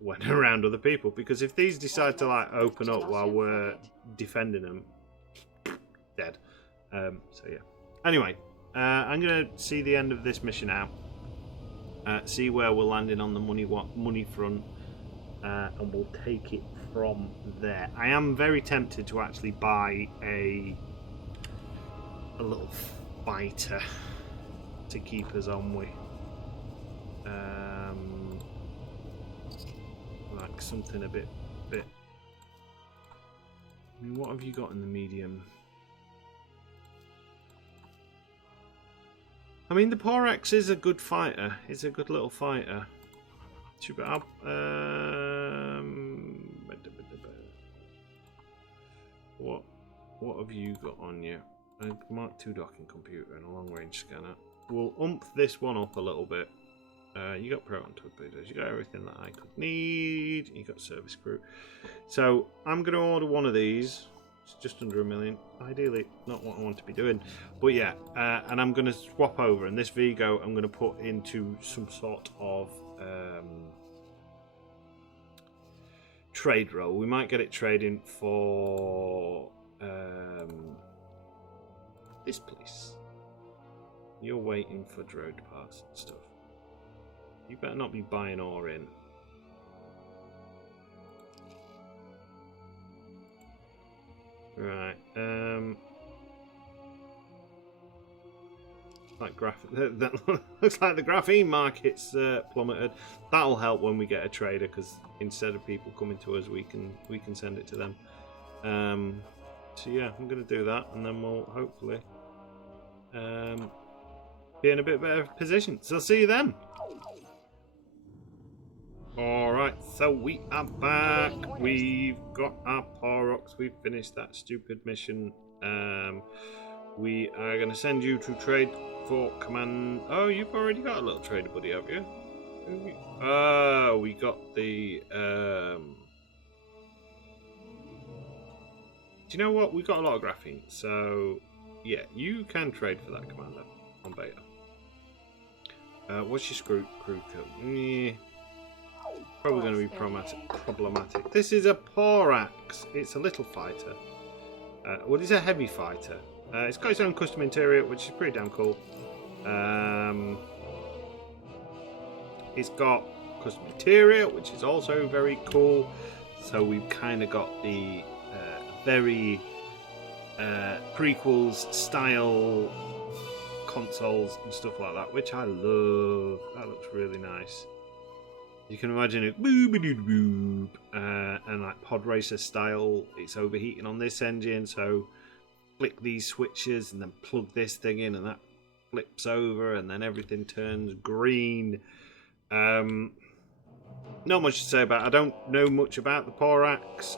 when around other people, because if these decide to like open up while we're defending them, dead. So yeah. Anyway. I'm going to see the end of this mission out, see where we're landing on the money front, and we'll take it from there. I am very tempted to actually buy a little fighter to keep us on with. Like something a bit... I mean, what have you got in the medium? I mean, the Porex is a good fighter. It's a good little fighter. What have you got on you? A Mark II docking computer and a long-range scanner. We'll ump this one up a little bit. You got proton torpedoes. You got everything that I could need. You got service crew. So I'm going to order one of these. It's just under $1 million. Ideally, not what I want to be doing. But yeah, and I'm going to swap over. And this Vigo, I'm going to put into some sort of trade role. We might get it trading for this place. You're waiting for droid parts and stuff. You better not be buying ore in. Right. Like that looks like the graphene market's plummeted. That'll help when we get a trader, because instead of people coming to us, we can send it to them. So yeah, I'm gonna do that, and then we'll hopefully be in a bit better position. So I'll see you then. Alright, so we are back. We've got our Porox. We've finished that stupid mission. We are going to send you to trade for command. Oh, you've already got a little trader buddy, have you? Oh, we got the... Do you know what? We've got a lot of graphene. So, yeah, you can trade for that commander on beta. What's your crew kill? Probably going to be problematic. This is a Porax. It's a little fighter. Well, it's a heavy fighter. It's got its own custom interior, which is pretty damn cool. It's got custom interior, which is also very cool. So we've kind of got the very prequels style consoles and stuff like that, which I love. That looks really nice. You can imagine it boop, and like pod racer style. It's overheating on this engine, so flick these switches and then plug this thing in, and that flips over, and then everything turns green. Not much to say about it. I don't know much about the Porax.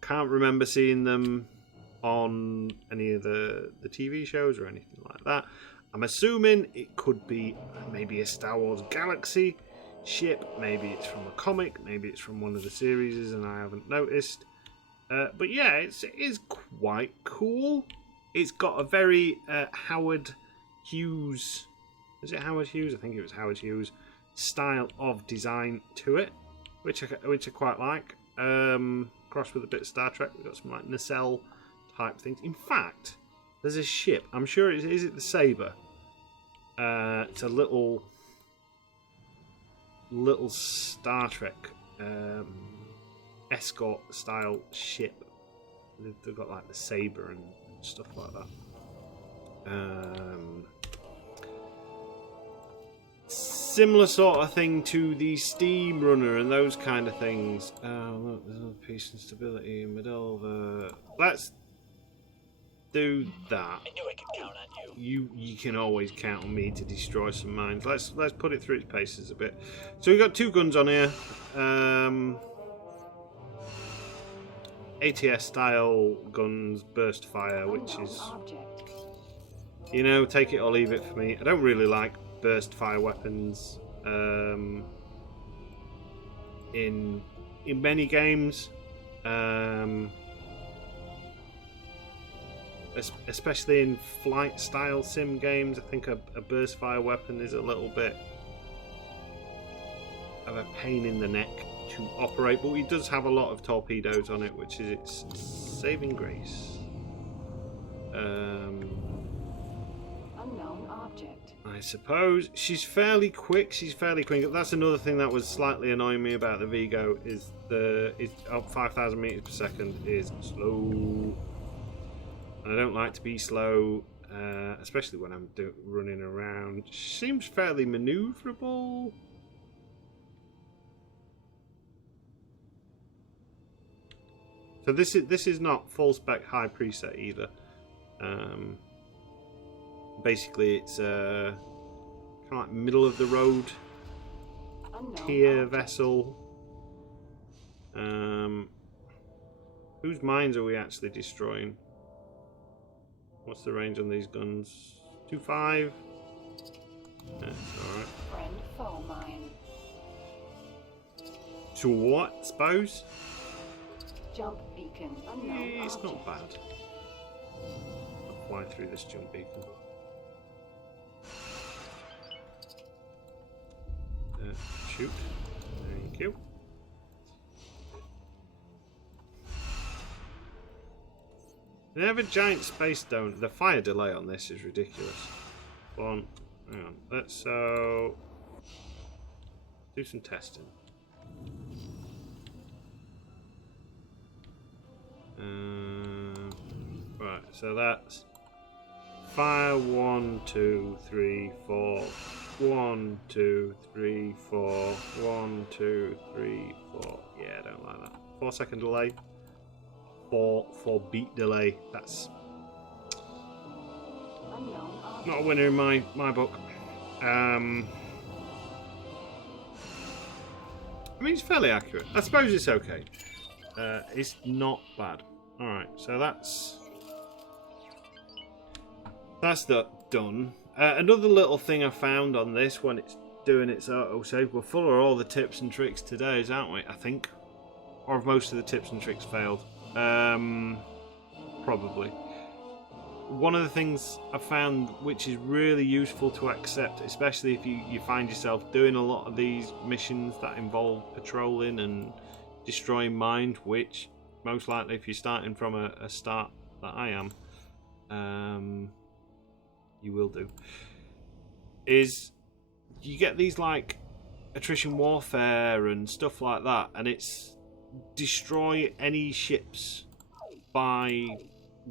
Can't remember seeing them on any of the TV shows or anything like that. I'm assuming it could be maybe a Star Wars Galaxy ship, maybe it's from a comic, maybe it's from one of the series and I haven't noticed. But yeah, it is quite cool. It's got a very Howard Hughes, is it Howard Hughes? I think it was Howard Hughes style of design to it, which I quite like. Crossed with a bit of Star Trek, we've got some like nacelle type things. In fact, there's a ship. I'm sure is it the Saber? It's a little Star Trek escort style ship. They've got like the Saber and stuff like that. Similar sort of thing to the Steam Runner and those kind of things. Oh look, there's another peace and stability in Medova. Let's do that. I knew I could count on you. You can always count on me to destroy some mines. Let's put it through its paces a bit. So we've got two guns on here. ATS style guns, burst fire, which is, you know, take it or leave it for me. I don't really like burst fire weapons in many games. Especially in flight style sim games, I think a burst fire weapon is a little bit of a pain in the neck to operate, but it does have a lot of torpedoes on it, which is its saving grace. Unknown object. I suppose she's fairly quick. That's another thing that was slightly annoying me about the Vigo, is it's up 5,000 meters per second is slow. I don't like to be slow, especially when I'm running around. She seems fairly maneuverable. So this is not full spec high preset either. Basically, it's kind of like middle of the road tier vessel. Whose mines are we actually destroying? What's the range on these guns? 2.5. That's alright. Friend foe mine. To what? Suppose? Jump beacon. Unknown It's object. not bad. I'll fly through this jump beacon. Shoot. Thank you. They have a giant space stone. The fire delay on this is ridiculous. Hang on. Let's so Do some testing. Right, so that's fire 1, 2, 3, 4. 1, 2, 3, 4. 1, 2, 3, 4. Yeah, I don't like that. 4-second delay. 4 beat delay. That's not a winner in my book. I mean, it's fairly accurate. I suppose it's okay. It's not bad. All right, so that's done. Another little thing I found on this when it's doing its autosave, we're full of all the tips and tricks today, aren't we? I think, or have most of the tips and tricks failed? Probably. One of the things I found which is really useful to accept, especially if you find yourself doing a lot of these missions that involve patrolling and destroying mines, which most likely if you're starting from a start that I am, you will do, is you get these like attrition warfare and stuff like that, and it's destroy any ships by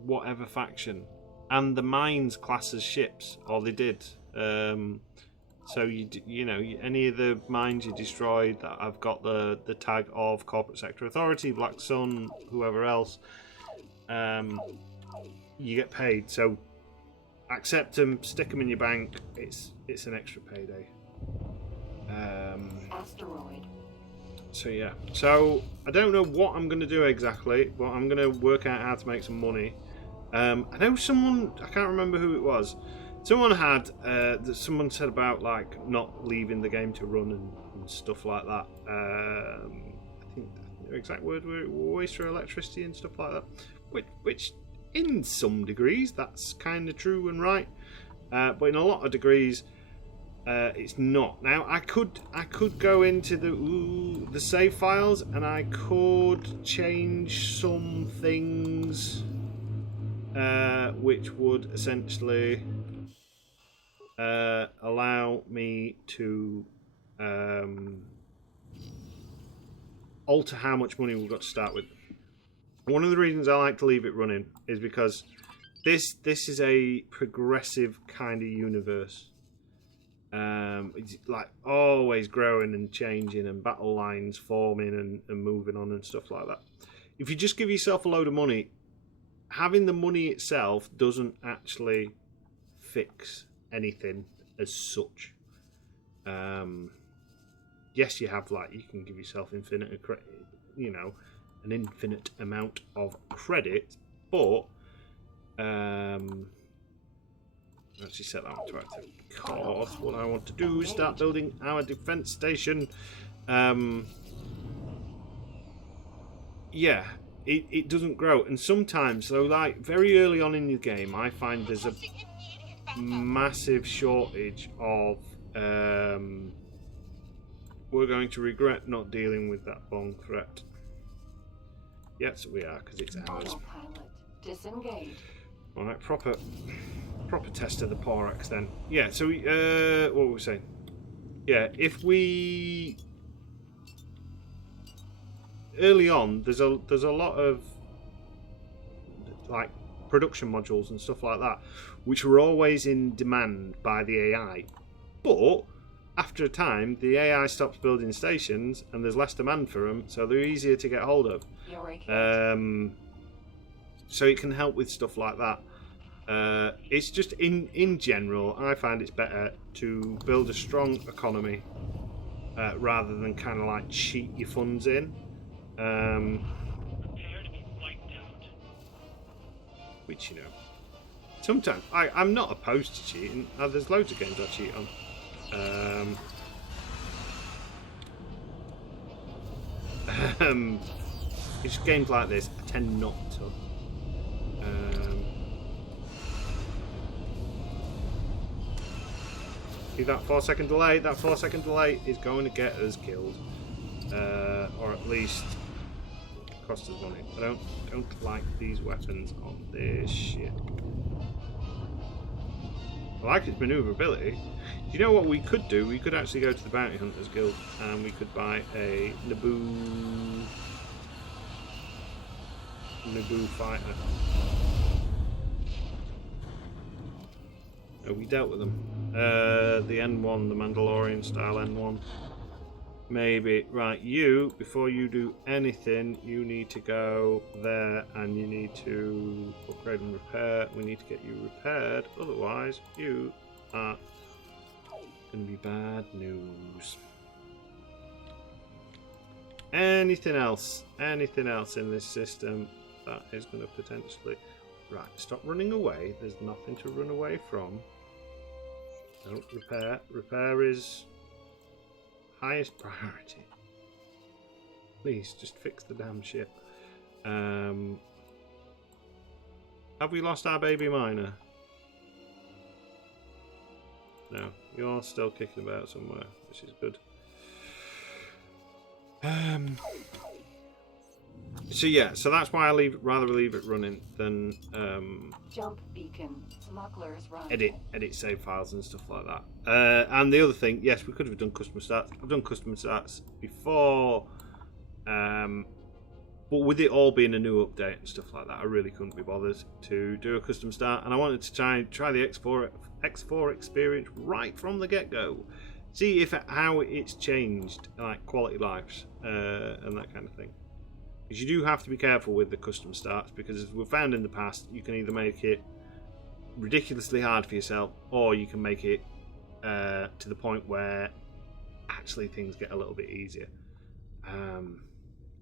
whatever faction, and the mines class as ships, or they did. So you know any of the mines you destroyed that have got the tag of Corporate Sector Authority, Black Sun, whoever else, you get paid. So accept them, stick them in your bank. It's an extra payday. Asteroid. So yeah. So I don't know what I'm going to do exactly, but I'm going to work out how to make some money. I know someone, I can't remember who it was. Someone had, someone said about like not leaving the game to run and stuff like that. I think their exact word were waste for electricity and stuff like that. Which in some degrees that's kind of true and right, but in a lot of degrees it's not. Now I could go into the save files and I could change some things, which would essentially allow me to alter how much money we've got to start with. One of the reasons I like to leave it running is because this is a progressive kind of universe. It's like always growing and changing, and battle lines forming and moving on and stuff like that. If you just give yourself a load of money, having the money itself doesn't actually fix anything as such. Yes, you have like you can give yourself infinite, you know, an infinite amount of credit, but actually set that one to active because what I want to do is start building our defense station. Yeah, it doesn't grow, and sometimes, so like very early on in the game, I find there's a massive shortage of we're going to regret not dealing with that Vong threat. Yes, we are, because it's ours. Autopilot. Disengage. Alright, proper test of the Porax then. Yeah, so we, what were we saying? Yeah, if we early on, there's a lot of like production modules and stuff like that, which were always in demand by the AI. But after a time, the AI stops building stations, and there's less demand for them, so they're easier to get hold of. So it can help with stuff like that. It's just in general, I find it's better to build a strong economy rather than kind of like cheat your funds in. Which, you know, sometimes I'm not opposed to cheating. There's loads of games I cheat on. It's games like this I tend not to. See that 4-second delay? That 4-second delay is going to get us killed, or at least cost us money. I don't like these weapons on this ship. I like its maneuverability. Do you know what we could do? We could actually go to the Bounty Hunters Guild and we could buy a Naboo fighter. Oh, we dealt with them. The N1, the Mandalorian style N1. Maybe. Right, you, before you do anything, you need to go there and you need to upgrade and repair. We need to get you repaired, otherwise you are going to be bad news. Anything else? Anything else in this system that is going to potentially... Right, stop running away. There's nothing to run away from. No, repair. Repair is... highest priority. Please, just fix the damn ship. Have we lost our baby miner? No, you're still kicking about somewhere, which is good. So yeah, so that's why I rather leave it running than Jump beacon. Smugglers run. edit save files and stuff like that. And the other thing, yes, we could have done custom stats. I've done custom stats before, but with it all being a new update and stuff like that, I really couldn't be bothered to do a custom start. And I wanted to try the X4 experience right from the get-go, see how it's changed, like quality lives and that kind of thing. Because you do have to be careful with the custom starts, because as we've found in the past, you can either make it ridiculously hard for yourself, or you can make it to the point where actually things get a little bit easier. And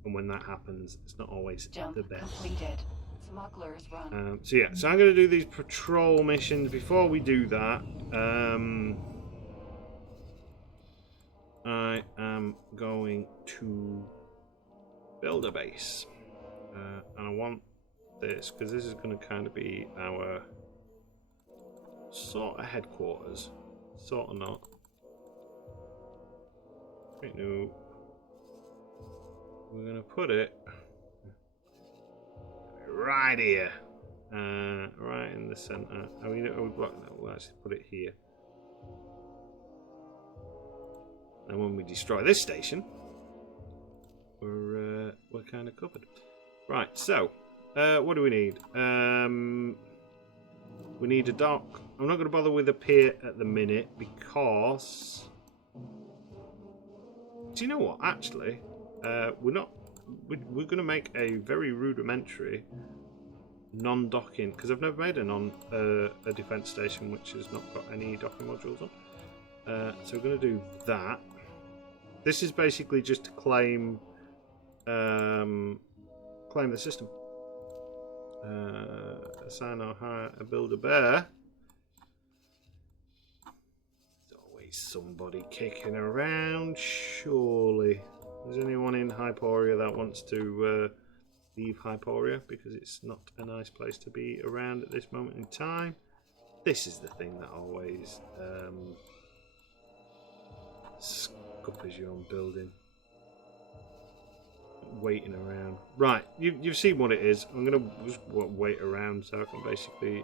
when that happens, it's not always Jump the best. completed. Smugglers run. So yeah, so I'm going to do these patrol missions. Before we do that, I am going to build a base, and I want this because this is going to kind of be our sort of headquarters, sort of not. Right, no, we're going to put it right here, right in the center. Are we blocking that? We'll actually put it here, and when we destroy this station, we're kind of covered. Right, so what do we need? We need a dock. I'm not going to bother with a pier at the minute because, do you know what? Actually, we're going to make a very rudimentary non-docking, because I've never made a defense station which has not got any docking modules on. So we're going to do that. This is basically just to claim the system. Assign or hire a Build-A-Bear. There's always somebody kicking around, surely. Is anyone in Hyporia that wants to leave Hyporia because it's not a nice place to be around at this moment in time? This is the thing that always scuppers you on building. Waiting around. Right, you've seen what it is. I'm going to just wait around so I can basically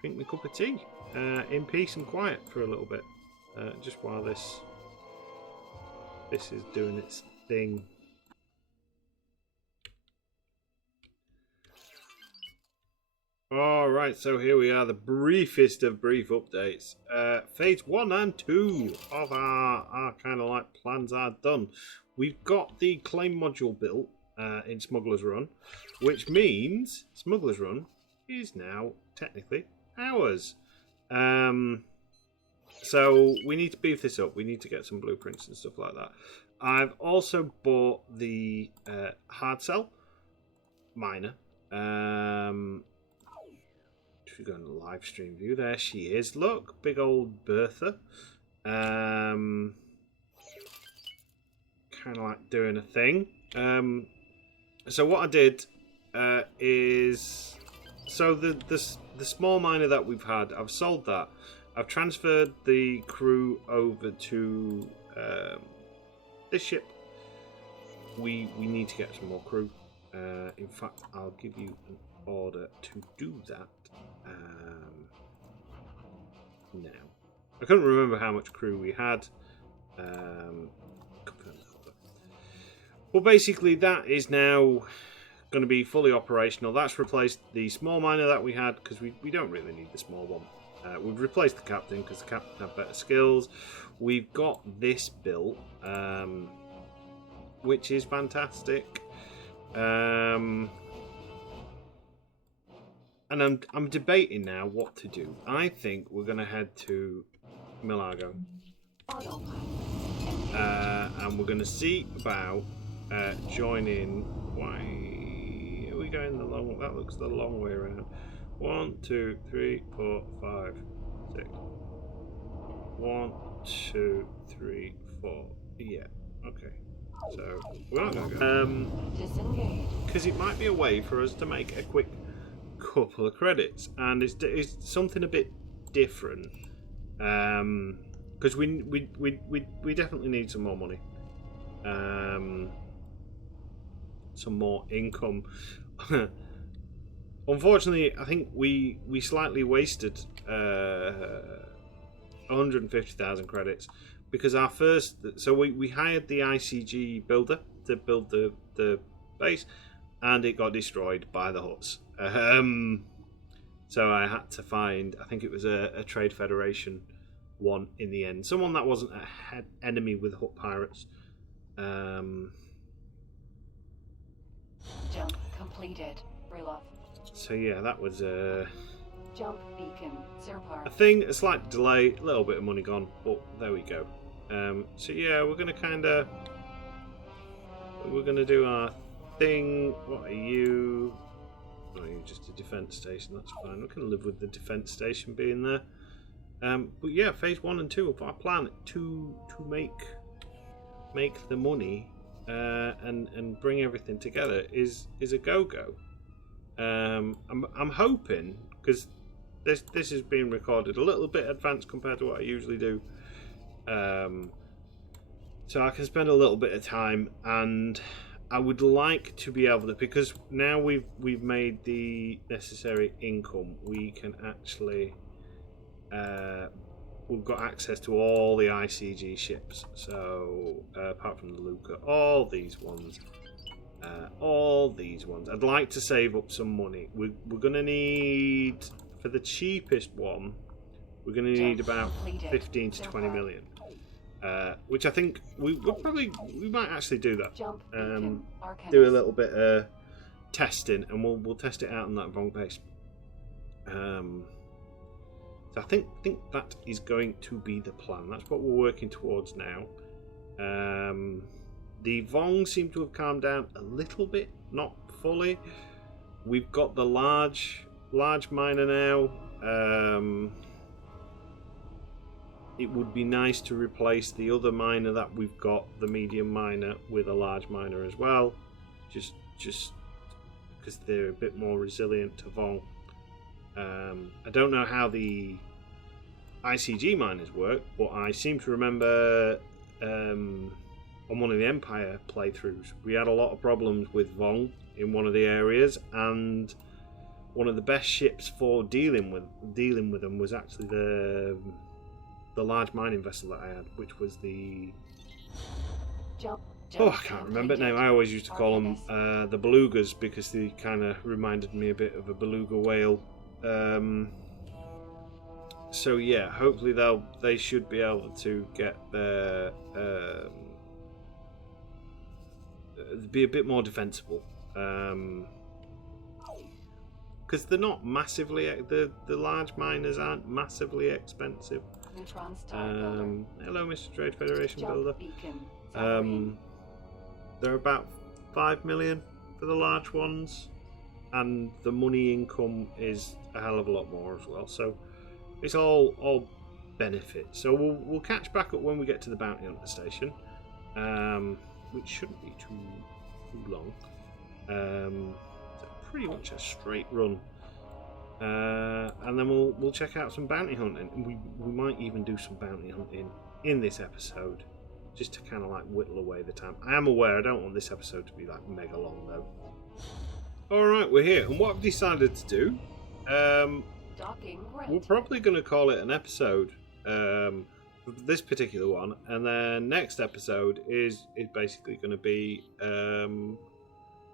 drink my cup of tea in peace and quiet for a little bit. Just while this is doing its thing. Alright, so here we are, the briefest of brief updates. Phase 1 and 2 of our kind of like plans are done. We've got the claim module built in Smuggler's Run, which means Smuggler's Run is now technically ours. So we need to beef this up. We need to get some blueprints and stuff like that. I've also bought the hard cell miner. If we go in the live stream view, there she is. Look, big old Bertha. Kind of like doing a thing. So what I did is, so the small miner that we've had, I've sold that. I've transferred the crew over to this ship. We need to get some more crew. In fact, I'll give you an order to do that. now. I couldn't remember how much crew we had. Well, basically, that is now going to be fully operational. That's replaced the small miner that we had, because we don't really need the small one. We've replaced the captain because the captain had better skills. We've got this built, which is fantastic. And I'm debating now what to do. I think we're going to head to Milagro. And we're going to see about joining. Why are we going the long? That looks the long way around. 1, 2, 3, 4, 5, 6. 1, 2, 3, 4. Yeah. Okay. So we're not going to go. Because it might be a way for us to make a quick couple of credits, and it's something a bit different. Because we definitely need some more money. Some more income. Unfortunately, I think we slightly wasted 150,000 credits because our first. So we hired the ICG builder to build the base, and it got destroyed by the huts. So I had to find. I think it was a Trade Federation one in the end. Someone that wasn't an enemy with hut pirates. Jump completed. Reload. So yeah, that was Jump beacon. a thing, a slight delay, a little bit of money gone, but there we go. So yeah, we're gonna do our thing. What are you? Oh, you're just a defense station. That's fine. We can live with the defense station being there. But yeah, phase 1 and 2 of our plan to make the money and bring everything together is a go-go. I'm hoping, because this is being recorded a little bit advanced compared to what I usually do, so I can spend a little bit of time, and I would like to be able to, because now we've made the necessary income, we can actually we've got access to all the ICG ships. So apart from the Luca, all these ones. I'd like to save up some money. We're going to need, for the cheapest one, we're going to need about 15 to 20 million. Which I think we might actually do that. Do a little bit of testing, and we'll test it out on that Vong base. So I think that is going to be the plan. That's what we're working towards now. The Vong seem to have calmed down a little bit, not fully. We've got the large miner now. It would be nice to replace the other miner that we've got, the medium miner, with a large miner as well. Just because they're a bit more resilient to Vong. I don't know how the ICG miners work, but I seem to remember on one of the Empire playthroughs we had a lot of problems with Vong in one of the areas, and one of the best ships for dealing with them was actually the large mining vessel that I had, which was the I can't remember the name. I always used to call them the belugas because they kind of reminded me a bit of a beluga whale. So yeah, hopefully they should be able to get their be a bit more defensible, because they're not massively, the large miners aren't massively expensive. Hello, Mr. Trade Federation builder. They're about 5 million for the large ones, and the money income is a hell of a lot more as well. So it's all benefit. So we'll catch back up when we get to the bounty hunter station, which shouldn't be too long. It's pretty much a straight run, and then we'll check out some bounty hunting. We might even do some bounty hunting in this episode, just to kind of like whittle away the time. I am aware I don't want this episode to be like mega long though. Alright, we're here, and what I've decided to do, Docking we're granted. probably going to call it an episode. This particular one, and then next episode is basically going to be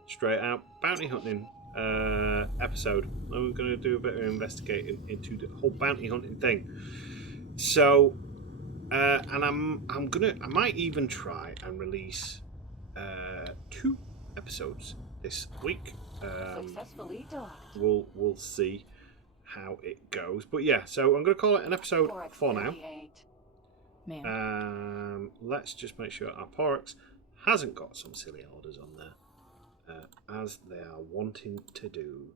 straight out bounty hunting episode. And we're going to do a bit of investigating into the whole bounty hunting thing. So, and I might even try and release 2 episodes this week. Successfully docked. We'll see how it goes, but yeah. So I'm going to call it an episode Forex for now. 38. Man. Let's just make sure our Porex hasn't got some silly orders on there, as they are wanting to do.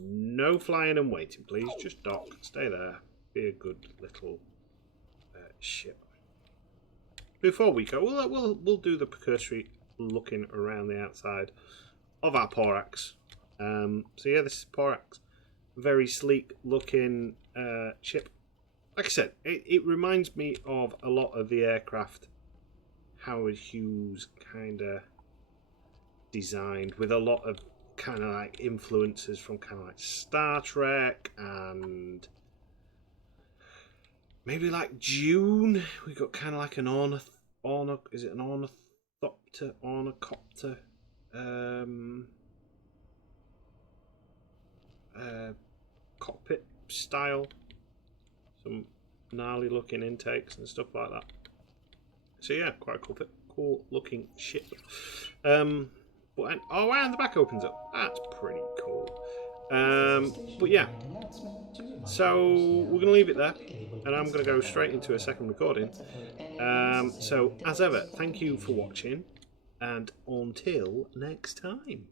No flying and waiting, please. Just dock. Stay there. Be a good little ship. Before we go, we'll do the precursory looking around the outside of our Porax. So yeah, this is Porax. Very sleek looking ship. Like I said, it reminds me of a lot of the aircraft Howard Hughes kind of designed, with a lot of kind of like influences from kind of like Star Trek and maybe like Dune. We got kind of like an ornithopter cockpit style. Some gnarly looking intakes and stuff like that. So yeah, quite a cool looking ship. And the back opens up. That's pretty cool. But yeah, so we're gonna leave it there, and I'm gonna go straight into a second recording. So as ever, thank you for watching, and until next time.